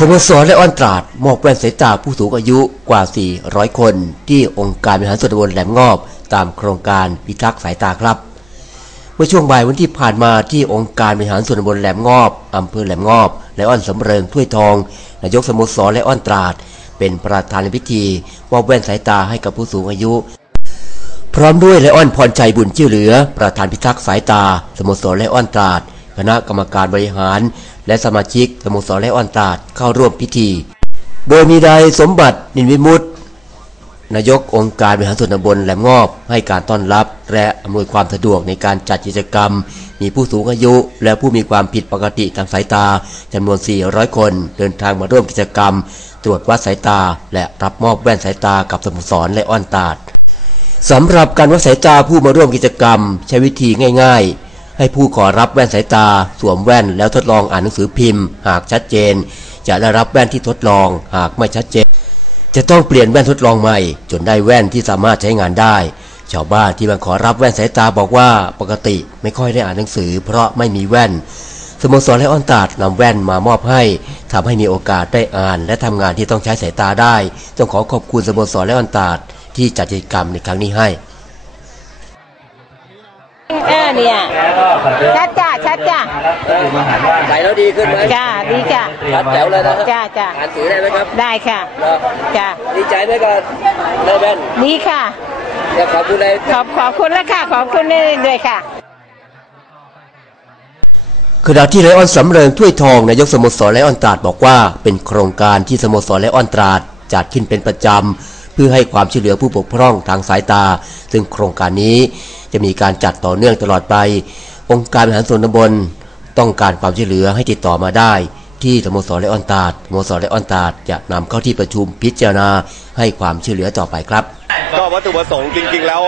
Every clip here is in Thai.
สโมสรและอ้อนตราดมอบแว่นสายตาผู้สูงอายุกว่า 400 คน ที่องค์การบริหารส่วนตำบลแหลมงอบ ตามโครงการพิทักษ์สายตาครับ เมื่อช่วงบ่ายวันที่ผ่านมาที่องค์การบริหารส่วนตำบลแหลมงอบอำเภอแหลมงอบและอ้อนสำเริงถ้วยทองนายกสโมสรและอ้อนตราด เป็นประธานในพิธีมอบแว่นสายตาให้กับผู้สูงอายุ พร้อมด้วยและอ้อนพรชัยบุญชื่อเหลือ ประธานพิทักษ์สายตาสโมสรและอ้อนตราด คณะกรรมการบริหาร และสมาชิกสโมสรและอ้อนตราดเข้าร่วมพิธี โดยมีนายสมบัตินินวิมุตนายกองค์การบริหารส่วนตำบลแหลมงอบ ให้การต้อนรับ และอำนวยความสะดวกในการจัดกิจกรรม มีผู้สูงอายุ และผู้มีความผิดปกติทางสายตาจำนวน 400 คน เดินทางมาร่วมกิจกรรม ตรวจวัดสายตา และรับมอบแว่นสายตากับสโมสรและอ้อนตาดสำหรับการวัดสายตาผู้มาร่วมกิจกรรม ใช้วิธีง่าย ๆ ให้ผู้ขอรับแว่นสายตา สวมแว่นแล้วทดลองอ่านหนังสือพิมพ์ หากชัดเจน จะได้รับแว่นที่ทดลอง หากไม่ชัดเจน จะต้องเปลี่ยนแว่นทดลองใหม่ จนได้แว่นที่สามารถใช้งานได้ ชาวบ้านที่มาขอรับแว่นสายตาบอกว่าปกติไม่ค่อยได้อ่านหนังสือ เพราะไม่มีแว่นสโมสรและออนตาดนำแว่นมามอบให้ทำให้มีโอกาสได้อ่าน และทำงานที่ต้องใช้สายตาได้ ต้องขอขอบคุณสโมสรและออนตาดที่จัดกิจกรรมในครั้งนี้ให้ เออเนี่ยชัดจ้าชัดจ้าใส่แล้วดีขึ้นไหมจ้าดีจ้าชัดแจ๋วเลยนะจ้าจ้าอ่านสื่อได้ไหมครับ ได้ค่ะเหรอจ้าดีใจไหมกับได้แว่นดีค่ะอยากขอบคุณเลยขอบขอบคุณแล้วค่ะ ขอบคุณด้วยค่ะขณะที่ไลออนสำเริงถ้วยทองนายกสโมสรไลออนตราดบอกว่า เป็นโครงการที่สโมสรไลออนตราดจัดขึ้นเป็นประจำ เพื่อให้ความช่วยเหลือผู้บกพร่องทางสายตา ซึ่งโครงการนี้ จะมีการจัดต่อเนื่องตลอดไป องค์การบริหารส่วนตำบลต้องการความช่วยเหลือให้ติดต่อมาได้ ที่สโมสรไลออนตาดสโมสรไลออนตาดจะนำเข้าที่ประชุมพิจารณาให้ความช่วยเหลือต่อไปครับ ก็วัตถุประสงค์จริง ๆ แล้ว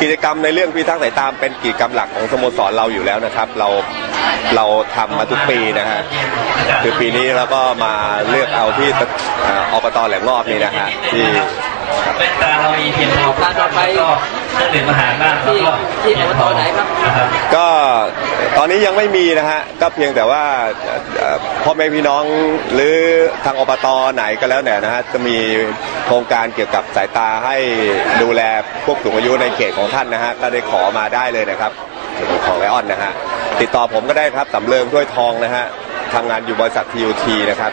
กิจกรรมในเรื่องพิทักษ์สายตามเป็นกิจกรรมหลักของสโมสรเราอยู่แล้วนะครับ เราเราทำมาทุกปีนะฮะคือปีนี้เราก็มาเลือกเอาที่เอ่ออบตแหลมงอบนี่นะฮะที่ เป็นตาเรามีเพียงพอกาต่อไปก็เครื่องดื่มอาหารบ้างแล้วที่ก็ที่อบตไหนครับนครับก็ตอนนี้ยังไม่มีนะฮะก็เพียงแต่ว่าพ่อแม่พี่น้องหรือทางอบตไหนก็แล้วเนี่นะฮะจะมีโครงการเกี่ยวกับสายตาให้ดูแลพวกสูงอายุในเขตของท่านนะฮะก็ได้ขอมาได้เลยนะครับของไลออนนะฮะติดต่อผมก็ได้ครับสำเริงถ้วยทองนะฮะทำงานอยู่บริษัททีโอทีนะครับ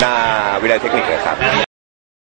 หน้าวิทยาเทคนิคนะครับ